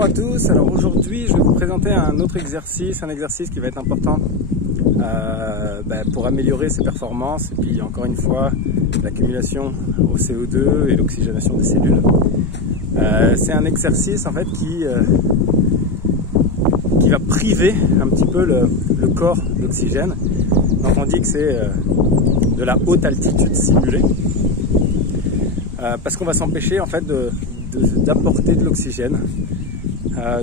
Bonjour à tous, alors aujourd'hui je vais vous présenter un autre exercice, un exercice qui va être important pour améliorer ses performances et puis encore une fois l'accumulation au CO2 et l'oxygénation des cellules. C'est un exercice en fait qui va priver un petit peu le corps d'oxygène. Donc on dit que c'est de la haute altitude simulée parce qu'on va s'empêcher en fait d'apporter de l'oxygène.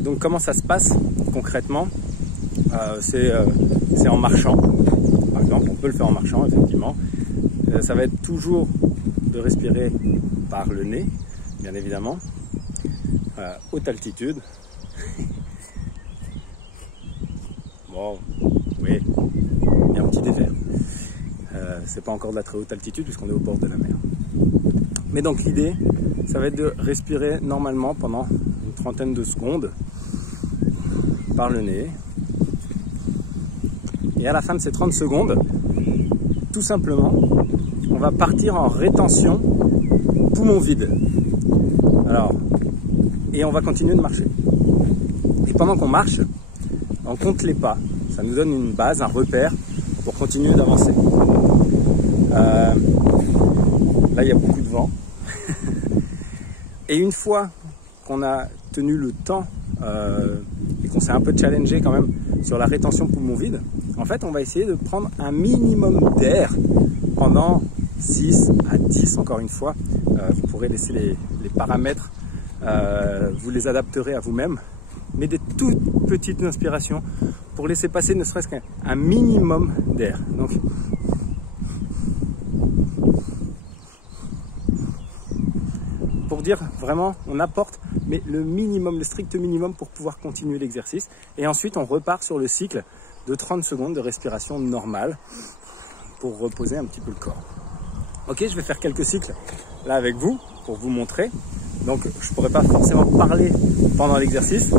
Donc comment ça se passe concrètement? C'est en marchant, par exemple. On peut le faire en marchant, effectivement. Ça va être toujours de respirer par le nez, bien évidemment. Haute altitude. Bon, oui, il y a un petit désert. C'est pas encore de la très haute altitude puisqu'on est au bord de la mer. Mais donc l'idée, ça va être de respirer normalement pendant une trentaine de secondes par le nez. Et à la fin de ces 30 secondes, tout simplement, on va partir en rétention poumon vide. Alors, et on va continuer de marcher. Et pendant qu'on marche, on compte les pas. Ça nous donne une base, un repère pour continuer d'avancer. Là, il y a beaucoup de vent. Et une fois qu'on a tenu le temps et qu'on s'est un peu challengé quand même sur la rétention poumon vide, en fait, on va essayer de prendre un minimum d'air pendant 6 à 10, encore une fois. Vous pourrez laisser les paramètres, vous les adapterez à vous-même, mais des toutes petites inspirations pour laisser passer ne serait-ce qu'un minimum d'air. Donc, pour dire vraiment, on apporte mais le minimum, le strict minimum pour pouvoir continuer l'exercice. Et ensuite, on repart sur le cycle de 30 secondes de respiration normale pour reposer un petit peu le corps. Ok, je vais faire quelques cycles là avec vous pour vous montrer. Donc, je ne pourrai pas forcément parler pendant l'exercice,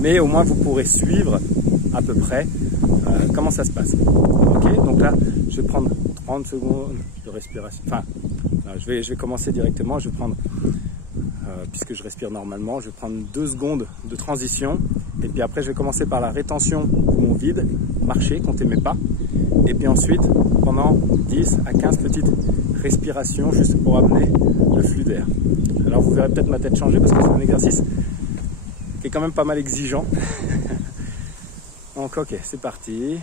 mais au moins vous pourrez suivre à peu près comment ça se passe. Ok, donc là, je vais prendre 30 secondes de respiration. Enfin, je vais commencer directement. Je vais prendre, puisque je respire normalement, je vais prendre 2 secondes de transition. Et puis après, je vais commencer par la rétention poumon vide, marcher, compter mes pas. Et puis ensuite, pendant 10 à 15 petites respirations, juste pour amener le flux d'air. Alors vous verrez peut-être ma tête changer parce que c'est un exercice qui est quand même pas mal exigeant. Donc ok, c'est parti.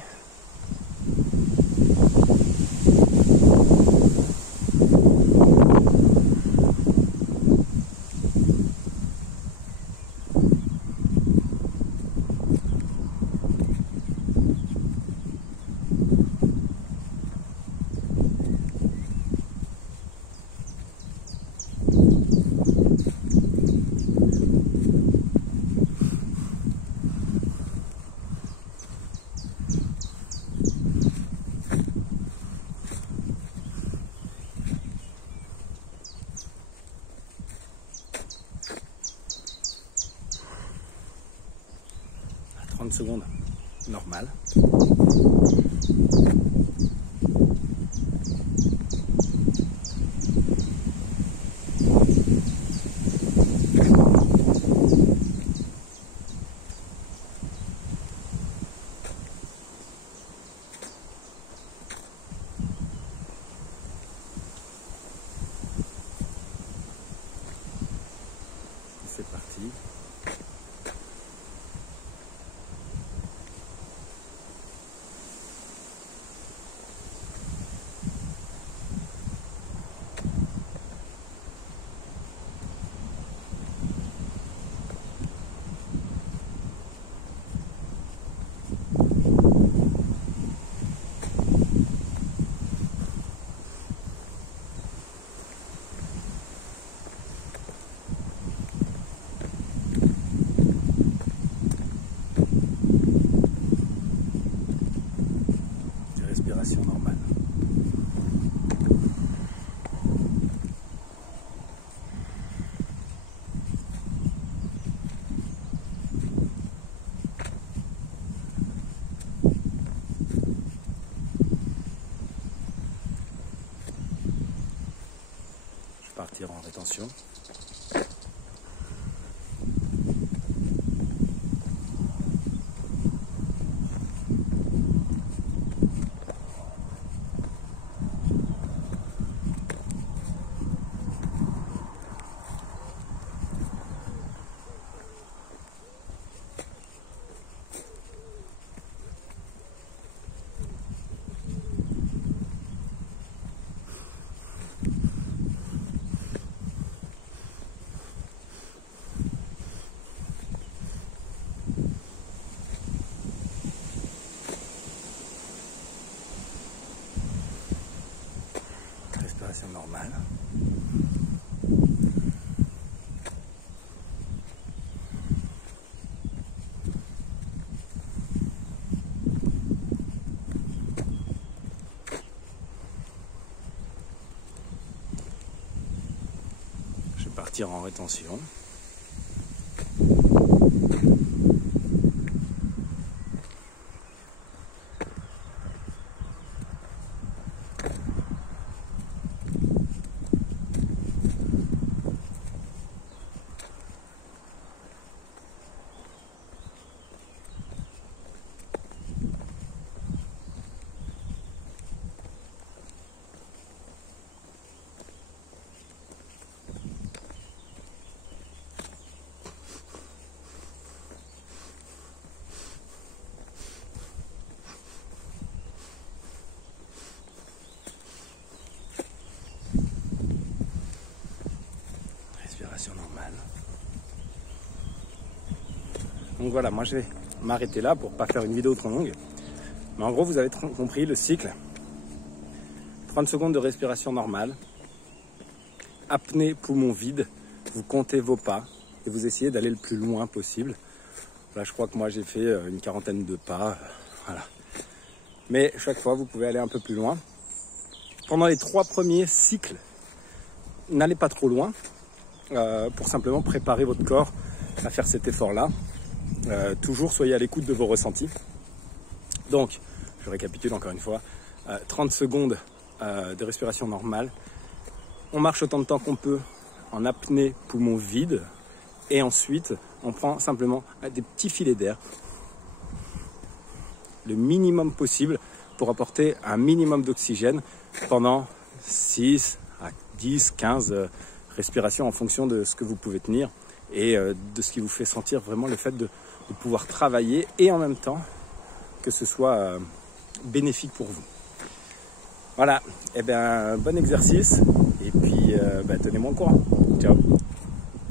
À 30 secondes, normal. C'est parti. Respiration normale. Je vais partir en rétention. respiration normale. Je vais partir en rétention. Normale. Donc voilà, moi je vais m'arrêter là pour pas faire une vidéo trop longue. Mais en gros, vous avez compris le cycle. 30 secondes de respiration normale. Apnée, poumon vide. Vous comptez vos pas et vous essayez d'aller le plus loin possible. Là, je crois que moi j'ai fait une quarantaine de pas. Voilà. Mais chaque fois, vous pouvez aller un peu plus loin. Pendant les 3 premiers cycles, n'allez pas trop loin. Pour simplement préparer votre corps à faire cet effort-là. Toujours soyez à l'écoute de vos ressentis. Donc, je récapitule encore une fois, 30 secondes de respiration normale. On marche autant de temps qu'on peut en apnée, poumon vide. Et ensuite, on prend simplement des petits filets d'air, le minimum possible pour apporter un minimum d'oxygène pendant 6 à 10, 15 respiration en fonction de ce que vous pouvez tenir et de ce qui vous fait sentir vraiment le fait de pouvoir travailler et en même temps que ce soit bénéfique pour vous. Voilà, et bien bon exercice et puis tenez-moi au courant. Ciao.